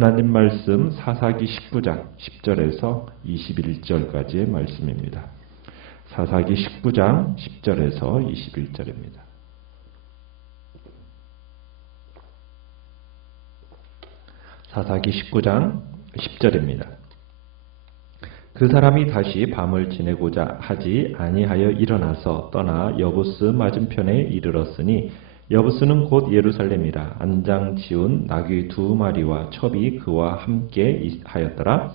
하나님 말씀 사사기 19장 10절에서 21절까지의 말씀입니다. 사사기 19장 10절에서 21절입니다. 사사기 19장 10절입니다. 그 사람이 다시 밤을 지내고자 하지 아니하여 일어나서 떠나 여부스 맞은편에 이르렀으니 여부스는 곧 예루살렘이라. 안장 지운 나귀 2마리와 첩이 그와 함께 하였더라.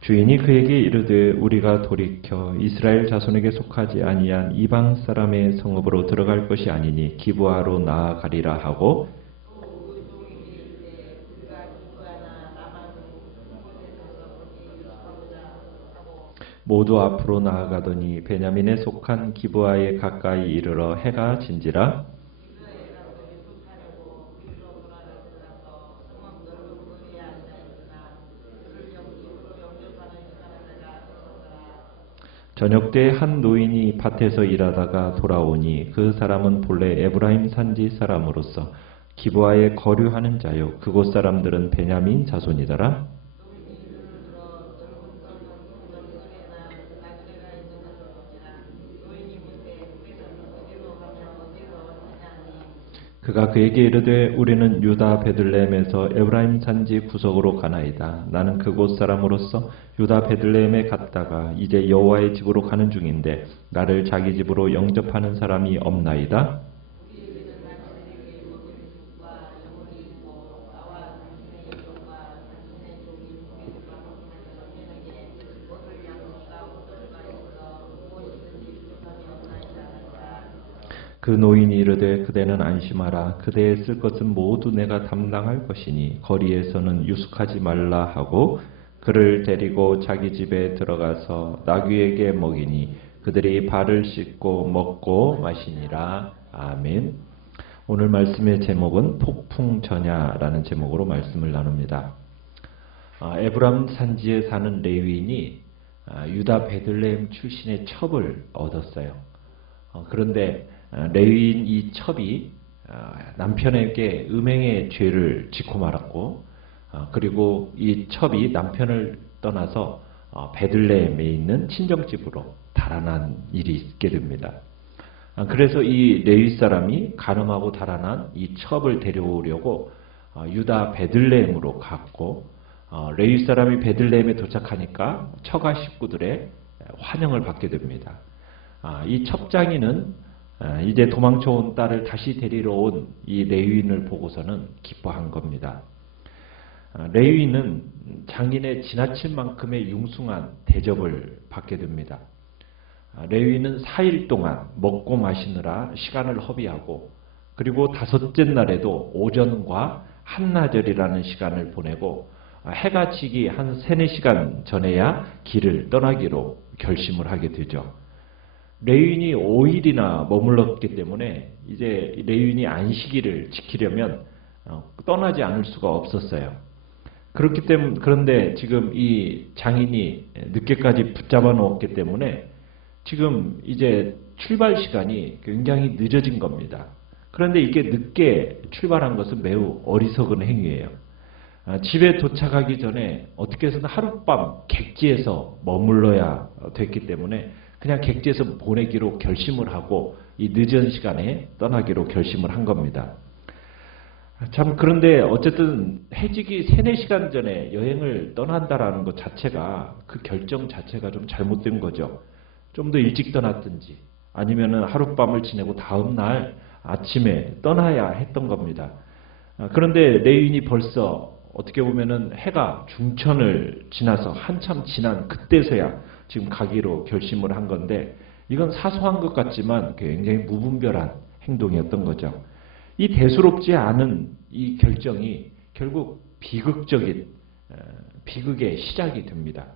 주인이 그에게 이르되 우리가 돌이켜 이스라엘 자손에게 속하지 아니한 이방 사람의 성읍으로 들어갈 것이 아니니 기브아로 나아가리라 하고, 모두 앞으로 나아가더니 베냐민에 속한 기브아에 가까이 이르러 해가 진지라. 저녁 때 한 노인이 밭에서 일하다가 돌아오니 그 사람은 본래 에브라임 산지 사람으로서 기브아에 거류하는 자요 그곳 사람들은 베냐민 자손이더라. 그가 그에게 이르되 우리는 유다 베들레헴에서 에브라임 산지 구석으로 가나이다. 나는 그곳 사람으로서 유다 베들레헴에 갔다가 이제 여호와의 집으로 가는 중인데 나를 자기 집으로 영접하는 사람이 없나이다. 그 노인이 이르되 그대는 안심하라. 그대의 쓸 것은 모두 내가 담당할 것이니 거리에서는 유숙하지 말라 하고 그를 데리고 자기 집에 들어가서 나귀에게 먹이니 그들이 발을 씻고 먹고 마시니라. 아멘. 오늘 말씀의 제목은 폭풍전야라는 제목으로 말씀을 나눕니다. 에브라임 산지에 사는 레위인이 유다 베들레헴 출신의 첩을 얻었어요. 그런데 레위인 이 첩이 남편에게 음행의 죄를 짓고 말았고, 그리고 이 첩이 남편을 떠나서 베들레헴에 있는 친정집으로 달아난 일이 있게 됩니다. 그래서 이 레위 사람이 간음하고 달아난 이 첩을 데려오려고 유다 베들레헴으로 갔고, 레위 사람이 베들레헴에 도착하니까 처가 식구들의 환영을 받게 됩니다. 이 첩장이는 이제 도망쳐온 딸을 다시 데리러 온 이 레위인을 보고서는 기뻐한 겁니다. 레위인은 장인의 지나칠 만큼의 융숭한 대접을 받게 됩니다. 레위인은 4일 동안 먹고 마시느라 시간을 허비하고, 그리고 5째 날에도 오전과 한나절이라는 시간을 보내고 해가 지기 한 3-4시간 전에야 길을 떠나기로 결심을 하게 되죠. 레위인이 5일이나 머물렀기 때문에 이제 레위인이 안식일을 지키려면 떠나지 않을 수가 없었어요. 그렇기 때문에, 그런데 지금 이 장인이 늦게까지 붙잡아 놓았기 때문에 지금 이제 출발 시간이 굉장히 늦어진 겁니다. 그런데 이게 늦게 출발한 것은 매우 어리석은 행위예요. 집에 도착하기 전에 어떻게 해서든 하룻밤 객지에서 머물러야 됐기 때문에 그냥 객지에서 보내기로 결심을 하고 이 늦은 시간에 떠나기로 결심을 한 겁니다. 참, 그런데 어쨌든 해지기 3-4시간 전에 여행을 떠난다라는 것 자체가, 그 결정 자체가 좀 잘못된 거죠. 좀 더 일찍 떠났든지 아니면은 하룻밤을 지내고 다음 날 아침에 떠나야 했던 겁니다. 그런데 레위인이 벌써 어떻게 보면은 해가 중천을 지나서 한참 지난 그때서야 지금 가기로 결심을 한 건데, 이건 사소한 것 같지만 굉장히 무분별한 행동이었던 거죠. 이 대수롭지 않은 이 결정이 결국 비극적인 비극의 시작이 됩니다.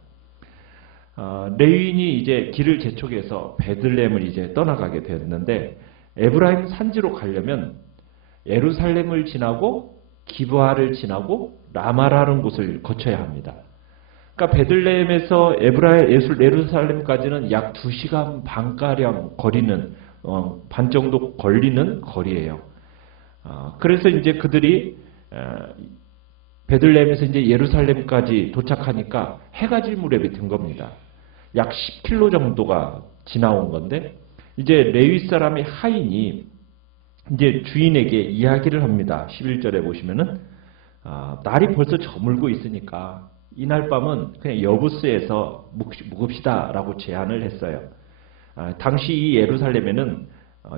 레위인이 이제 길을 재촉해서 베들레헴을 이제 떠나가게 되었는데, 에브라임 산지로 가려면 예루살렘을 지나고 기브아를 지나고 라마라는 곳을 거쳐야 합니다. 그러니까 베들레헴에서 예루살렘까지는 약 2시간 반가량 거리는 반 정도 걸리는 거리예요. 그래서 이제 그들이 베들레헴에서 이제 예루살렘까지 도착하니까 해가 질 무렵이 된 겁니다. 약 10km 정도가 지나온 건데 이제 레위 사람의 하인이 이제 주인에게 이야기를 합니다. 11절에 보시면은 날이 벌써 저물고 있으니까 이날 밤은 그냥 여부스에서 묵읍시다라고 제안을 했어요. 당시 이 예루살렘에는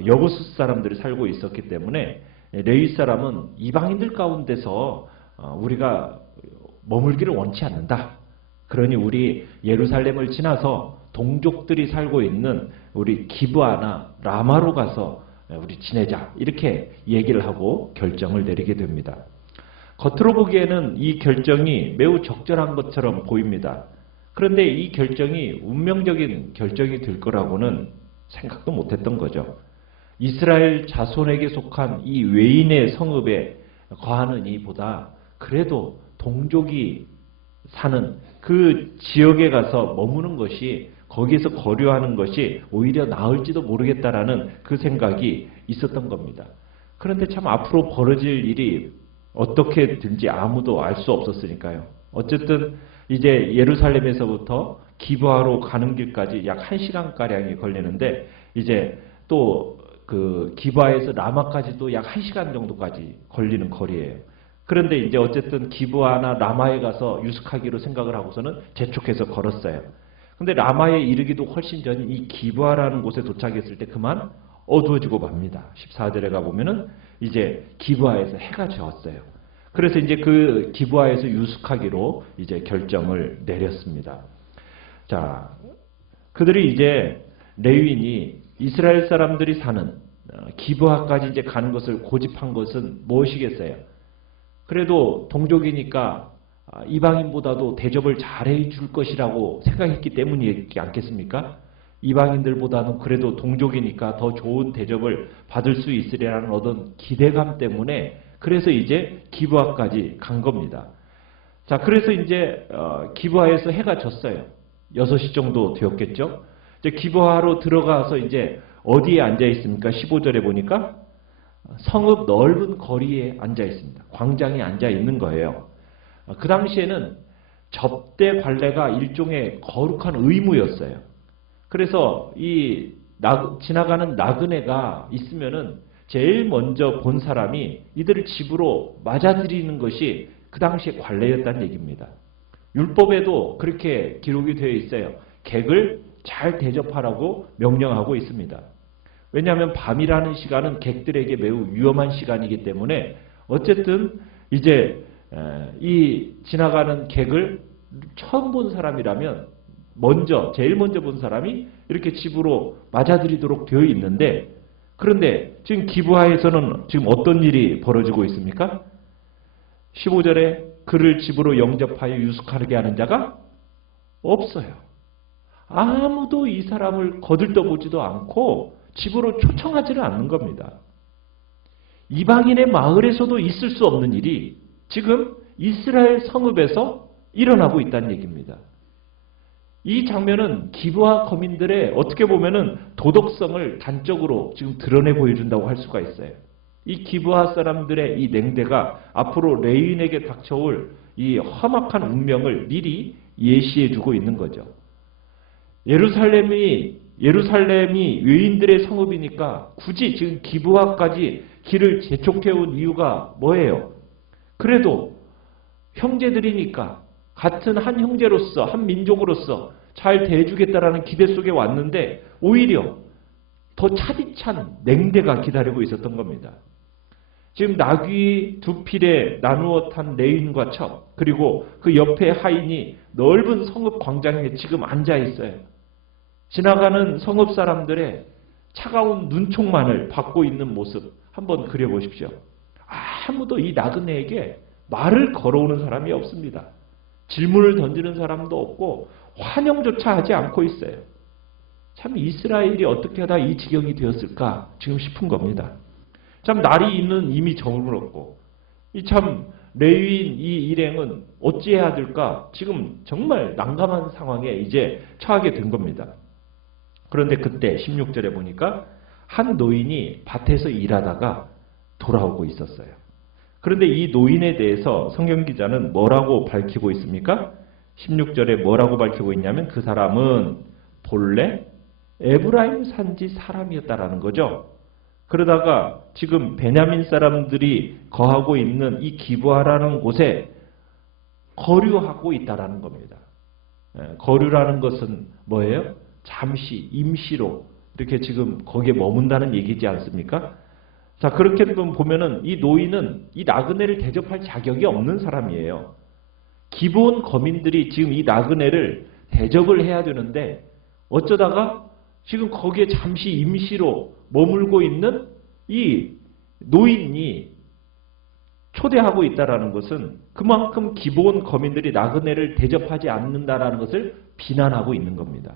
여부스 사람들이 살고 있었기 때문에 레위 사람은 이방인들 가운데서 우리가 머물기를 원치 않는다. 그러니 우리 예루살렘을 지나서 동족들이 살고 있는 우리 기브아나 라마로 가서 우리 지내자. 이렇게 얘기를 하고 결정을 내리게 됩니다. 겉으로 보기에는 이 결정이 매우 적절한 것처럼 보입니다. 그런데 이 결정이 운명적인 결정이 될 거라고는 생각도 못했던 거죠. 이스라엘 자손에게 속한 이 외인의 성읍에 거하는 이보다 그래도 동족이 사는 그 지역에 가서 머무는 것이, 거기에서 거류하는 것이 오히려 나을지도 모르겠다라는 그 생각이 있었던 겁니다. 그런데 참 앞으로 벌어질 일이 어떻게 될지 아무도 알 수 없었으니까요. 어쨌든 이제 예루살렘에서부터 기브아로 가는 길까지 약 1시간가량이 걸리는데 이제 또 그 기브아에서 라마까지도 약 1시간 정도까지 걸리는 거리예요. 그런데 이제 어쨌든 기브아나 라마에 가서 유숙하기로 생각을 하고서는 재촉해서 걸었어요. 근데 라마에 이르기도 훨씬 전 이 기브아라는 곳에 도착했을 때 그만 어두워지고 맙니다. 14절에 가보면은 이제 기브아에서 해가 졌어요. 그래서 이제 그 기브아에서 유숙하기로 이제 결정을 내렸습니다. 자, 그들이 이제 레위인이 이스라엘 사람들이 사는 기브아까지 이제 가는 것을 고집한 것은 무엇이겠어요? 그래도 동족이니까 이방인보다도 대접을 잘해 줄 것이라고 생각했기 때문이지 않겠습니까? 이방인들보다는 그래도 동족이니까 더 좋은 대접을 받을 수 있으리라는 어떤 기대감 때문에 그래서 이제 기브아까지 간 겁니다. 자, 그래서 이제 기브아에서 해가 졌어요. 6시 정도 되었겠죠? 이제 기브아로 들어가서 이제 어디에 앉아 있습니까? 15절에 보니까 성읍 넓은 거리에 앉아 있습니다. 광장에 앉아 있는 거예요. 그 당시에는 접대 관례가 일종의 거룩한 의무였어요. 그래서 이 지나가는 나그네가 있으면은 제일 먼저 본 사람이 이들을 집으로 맞아들이는 것이 그 당시의 관례였다는 얘기입니다. 율법에도 그렇게 기록이 되어 있어요. 객을 잘 대접하라고 명령하고 있습니다. 왜냐하면 밤이라는 시간은 객들에게 매우 위험한 시간이기 때문에 어쨌든 이제 이 지나가는 객을 처음 본 사람이라면 제일 먼저 본 사람이 이렇게 집으로 맞아들이도록 되어 있는데, 그런데 지금 기브아에서는 지금 어떤 일이 벌어지고 있습니까? 15절에 그를 집으로 영접하여 유숙하게 하는 자가 없어요. 아무도 이 사람을 거들떠보지도 않고 집으로 초청하지는 않는 겁니다. 이방인의 마을에서도 있을 수 없는 일이 지금 이스라엘 성읍에서 일어나고 있다는 얘기입니다. 이 장면은 기브아 거민들의 어떻게 보면은 도덕성을 단적으로 지금 드러내 보여준다고 할 수가 있어요. 이 기브아 사람들의 이 냉대가 앞으로 레위인에게 닥쳐올 이 험악한 운명을 미리 예시해주고 있는 거죠. 예루살렘이 외인들의 성읍이니까 굳이 지금 기브아까지 길을 재촉해온 이유가 뭐예요? 그래도 형제들이니까 같은 한 형제로서 한 민족으로서 잘 대해주겠다라는 기대 속에 왔는데 오히려 더 차디찬 냉대가 기다리고 있었던 겁니다. 지금 나귀 두 필에 나누어 탄 레인과 첩, 그리고 그 옆에 하인이 넓은 성읍 광장에 지금 앉아 있어요. 지나가는 성읍 사람들의 차가운 눈총만을 받고 있는 모습 한번 그려보십시오. 아무도 이 나그네에게 말을 걸어오는 사람이 없습니다. 질문을 던지는 사람도 없고 환영조차 하지 않고 있어요. 참 이스라엘이 어떻게 하다 이 지경이 되었을까 지금 싶은 겁니다. 참 날이 이미 저물었고 참 레위인 이 일행은 어찌해야 될까? 지금 정말 난감한 상황에 이제 처하게 된 겁니다. 그런데 그때 16절에 보니까 한 노인이 밭에서 일하다가 돌아오고 있었어요. 그런데 이 노인에 대해서 성경 기자는 뭐라고 밝히고 있습니까? 16절에 뭐라고 밝히고 있냐면 그 사람은 본래 에브라임 산지 사람이었다라는 거죠. 그러다가 지금 베냐민 사람들이 거하고 있는 이 기브아라는 곳에 거류하고 있다라는 겁니다. 거류라는 것은 뭐예요? 잠시, 임시로 이렇게 지금 거기에 머문다는 얘기지 않습니까? 자, 그렇게 보면은 이 노인은 이 나그네를 대접할 자격이 없는 사람이에요. 기본 거민들이 지금 이 나그네를 대접을 해야 되는데 어쩌다가 지금 거기에 잠시 임시로 머물고 있는 이 노인이 초대하고 있다는 것은 그만큼 기본 거민들이 나그네를 대접하지 않는다라는 것을 비난하고 있는 겁니다.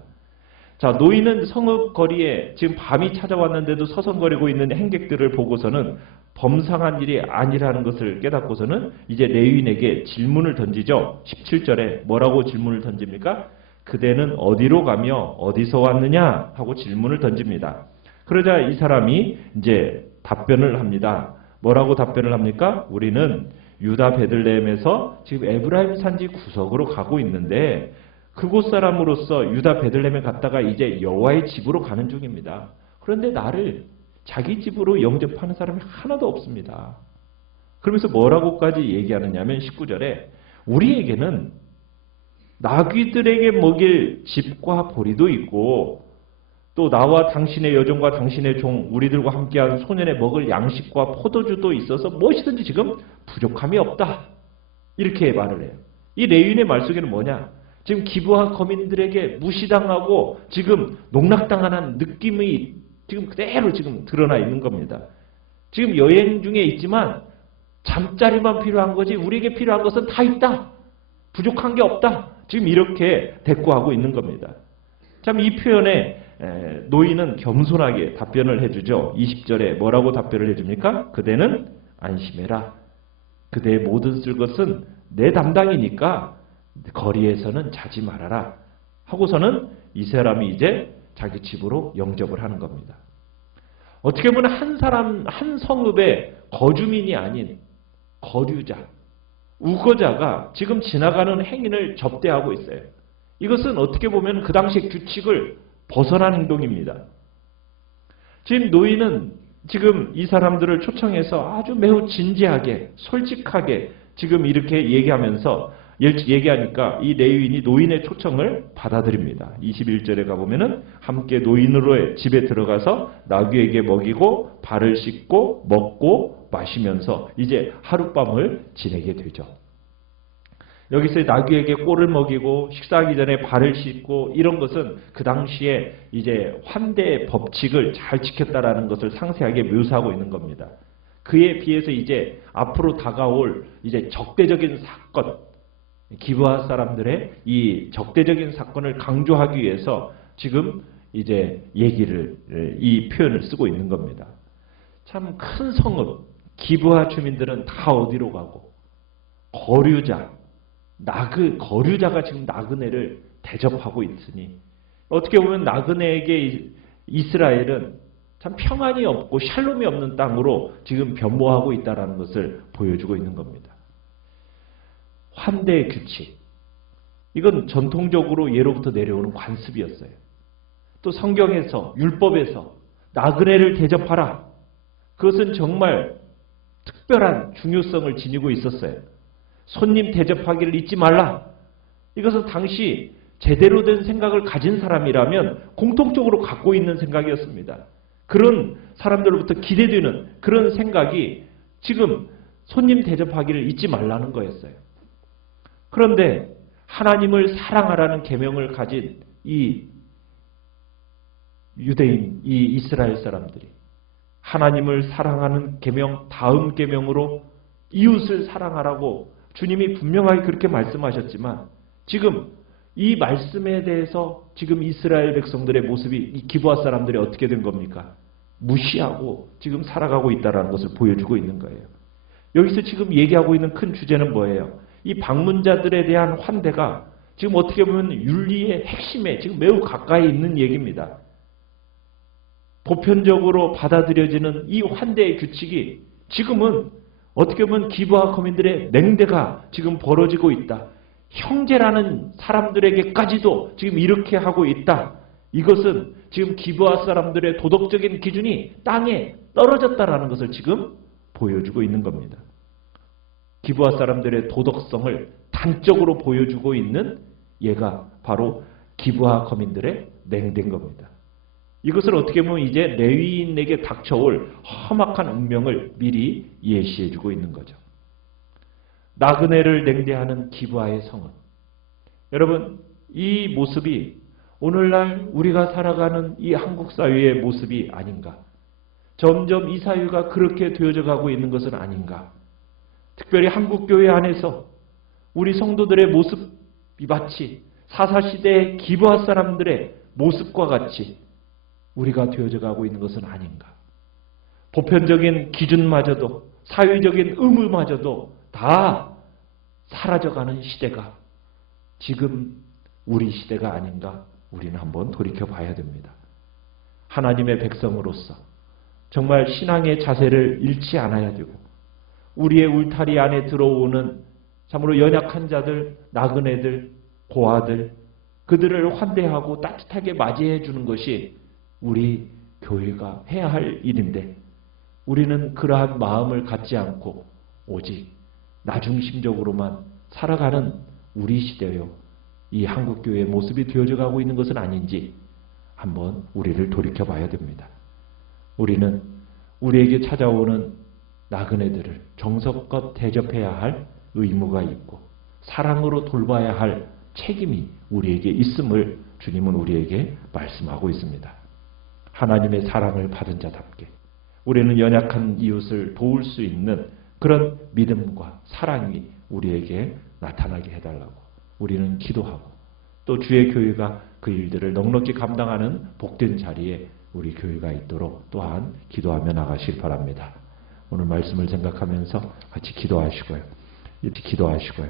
자, 노인은 성읍 거리에 지금 밤이 찾아왔는데도 서성거리고 있는 행객들을 보고서는 범상한 일이 아니라는 것을 깨닫고서는 이제 레위인에게 질문을 던지죠. 17절에 뭐라고 질문을 던집니까? 그대는 어디로 가며 어디서 왔느냐? 하고 질문을 던집니다. 그러자 이 사람이 이제 답변을 합니다. 뭐라고 답변을 합니까? 우리는 유다 베들레헴에서 지금 에브라임 산지 구석으로 가고 있는데 그곳 사람으로서 유다 베들레헴에 갔다가 이제 여호와의 집으로 가는 중입니다. 그런데 나를 자기 집으로 영접하는 사람이 하나도 없습니다. 그러면서 뭐라고까지 얘기하느냐면 19절에 우리에게는 나귀들에게 먹일 집과 보리도 있고 또 나와 당신의 여종과 당신의 종 우리들과 함께한 소년에 먹을 양식과 포도주도 있어서 무엇이든지 지금 부족함이 없다. 이렇게 말을 해요. 이 레위인의 말 속에는 뭐냐? 지금 기브아 거민들에게 무시당하고 지금 농락당하는 느낌이 지금 그대로 지금 드러나 있는 겁니다. 지금 여행 중에 있지만 잠자리만 필요한 거지 우리에게 필요한 것은 다 있다. 부족한 게 없다. 지금 이렇게 대꾸하고 있는 겁니다. 참 이 표현에 노인은 겸손하게 답변을 해주죠. 20절에 뭐라고 답변을 해줍니까? 그대는 안심해라. 그대의 모든 쓸 것은 내 담당이니까 거리에서는 자지 말아라. 하고서는 이 사람이 이제 자기 집으로 영접을 하는 겁니다. 어떻게 보면 한 사람, 한 성읍의 거주민이 아닌 거류자, 우거자가 지금 지나가는 행인을 접대하고 있어요. 이것은 어떻게 보면 그 당시의 규칙을 벗어난 행동입니다. 지금 노인은 지금 이 사람들을 초청해서 아주 매우 진지하게, 솔직하게 지금 이렇게 얘기하니까 이 레위인이 노인의 초청을 받아들입니다. 21절에 가보면은 함께 노인으로의 집에 들어가서 나귀에게 먹이고 발을 씻고 먹고 마시면서 이제 하룻밤을 지내게 되죠. 여기서 나귀에게 꼴을 먹이고 식사하기 전에 발을 씻고 이런 것은 그 당시에 이제 환대의 법칙을 잘 지켰다라는 것을 상세하게 묘사하고 있는 겁니다. 그에 비해서 이제 앞으로 다가올 이제 적대적인 사건, 기브아 사람들의 이 적대적인 사건을 강조하기 위해서 지금 이제 이 표현을 쓰고 있는 겁니다. 참 큰 성읍, 기브아 주민들은 다 어디로 가고 거류자가 지금 나그네를 대접하고 있으니 어떻게 보면 나그네에게 이스라엘은 참 평안이 없고 샬롬이 없는 땅으로 지금 변모하고 있다는 것을 보여주고 있는 겁니다. 환대의 규칙. 이건 전통적으로 예로부터 내려오는 관습이었어요. 또 성경에서, 율법에서 나그네를 대접하라. 그것은 정말 특별한 중요성을 지니고 있었어요. 손님 대접하기를 잊지 말라. 이것은 당시 제대로 된 생각을 가진 사람이라면 공통적으로 갖고 있는 생각이었습니다. 그런 사람들로부터 기대되는 그런 생각이 지금 손님 대접하기를 잊지 말라는 거였어요. 그런데 하나님을 사랑하라는 계명을 가진 이 유대인, 이 이스라엘 사람들이 하나님을 사랑하는 계명, 다음 계명으로 이웃을 사랑하라고 주님이 분명하게 그렇게 말씀하셨지만 지금 이 말씀에 대해서 지금 이스라엘 백성들의 모습이 이 기브아 사람들이 어떻게 된 겁니까? 무시하고 지금 살아가고 있다는 것을 보여주고 있는 거예요. 여기서 지금 얘기하고 있는 큰 주제는 뭐예요? 이 방문자들에 대한 환대가 지금 어떻게 보면 윤리의 핵심에 지금 매우 가까이 있는 얘기입니다. 보편적으로 받아들여지는 이 환대의 규칙이 지금은 어떻게 보면 기부하 거민들의 냉대가 지금 벌어지고 있다. 형제라는 사람들에게까지도 지금 이렇게 하고 있다. 이것은 지금 기부하 사람들의 도덕적인 기준이 땅에 떨어졌다라는 것을 지금 보여주고 있는 겁니다. 기부하 사람들의 도덕성을 단적으로 보여주고 있는 얘가 바로 기부하 거민들의 냉대인 겁니다. 이것을 어떻게 보면 이제 레위인에게 닥쳐올 험악한 운명을 미리 예시해주고 있는 거죠. 나그네를 냉대하는 기부하의 성은, 여러분 이 모습이 오늘날 우리가 살아가는 이 한국 사회의 모습이 아닌가? 점점 이 사회가 그렇게 되어져 가고 있는 것은 아닌가? 특별히 한국교회 안에서 우리 성도들의 모습이 마치 사사시대의 기부하 사람들의 모습과 같이 우리가 되어져 가고 있는 것은 아닌가? 보편적인 기준마저도 사회적인 의무마저도 다 사라져가는 시대가 지금 우리 시대가 아닌가? 우리는 한번 돌이켜 봐야 됩니다. 하나님의 백성으로서 정말 신앙의 자세를 잃지 않아야 되고 우리의 울타리 안에 들어오는 참으로 연약한 자들, 나그네들, 고아들 그들을 환대하고 따뜻하게 맞이해 주는 것이 우리 교회가 해야 할 일인데 우리는 그러한 마음을 갖지 않고 오직 나중심적으로만 살아가는 우리 시대요. 이 한국교회의 모습이 되어져 가고 있는 것은 아닌지 한번 우리를 돌이켜 봐야 됩니다. 우리는 우리에게 찾아오는 나그네들을 정성껏 대접해야 할 의무가 있고 사랑으로 돌봐야 할 책임이 우리에게 있음을 주님은 우리에게 말씀하고 있습니다. 하나님의 사랑을 받은 자답게 우리는 연약한 이웃을 도울 수 있는 그런 믿음과 사랑이 우리에게 나타나게 해달라고 우리는 기도하고 또 주의 교회가 그 일들을 넉넉히 감당하는 복된 자리에 우리 교회가 있도록 또한 기도하며 나가시길 바랍니다. 오늘 말씀을 생각하면서 같이 기도하시고요. 이렇게 기도하시고요.